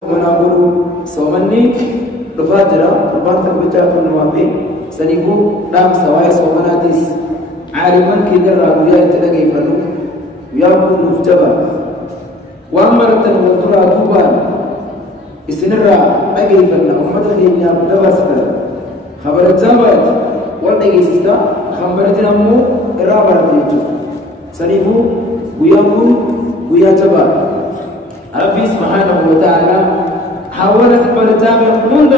Menabulu somanni rufajra rubata kubita kunwabi sanibu dam sawaya somanatis aliman kidra ya itlaqi fanu yakun muftaba wa amaratan wa turatuban isnira agi fanna ummata khiyya mudawasata khabar jabat wa dagista khamaratina mu irabaratu sanibu yakun yajaba Rabbi subhanahu wa ta'ala hawala sebalajaba munda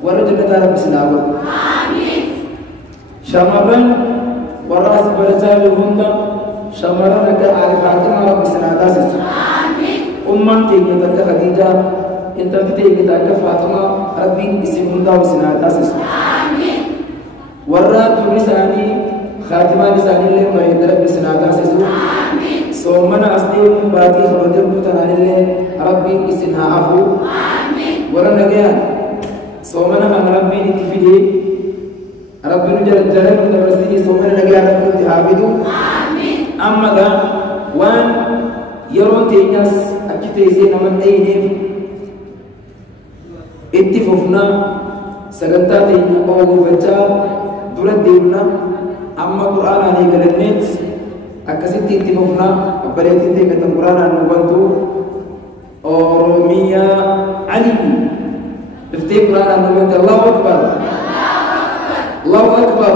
warajul ta'ala bisnawa amin shamaran waras sebalajaba munda shamaran aga arifatina rabbi sanatasis amin umman tiga takka khadija inta tiga takka fatima rabbi isimunda sanatasis amin warra turisani khatima lisani le ma rabbi sanatasis amin soomana asliin baati khabadir mutananille rabbi isinha afu amin wala nagaya soomana man rabbi itifidi rabbi nujarjara mudarrisini soomana nagaya rabbi hafidu amin amma ga wan yaron tenyas akite ise naman ayne ittifufna saganta tenya bawu bacha durad deemna amma qur'ana ni galannet akasitti ittifufna berarti kata Quran anu bantu Oromia Ali berarti Quran anu bantu Allahu Akbar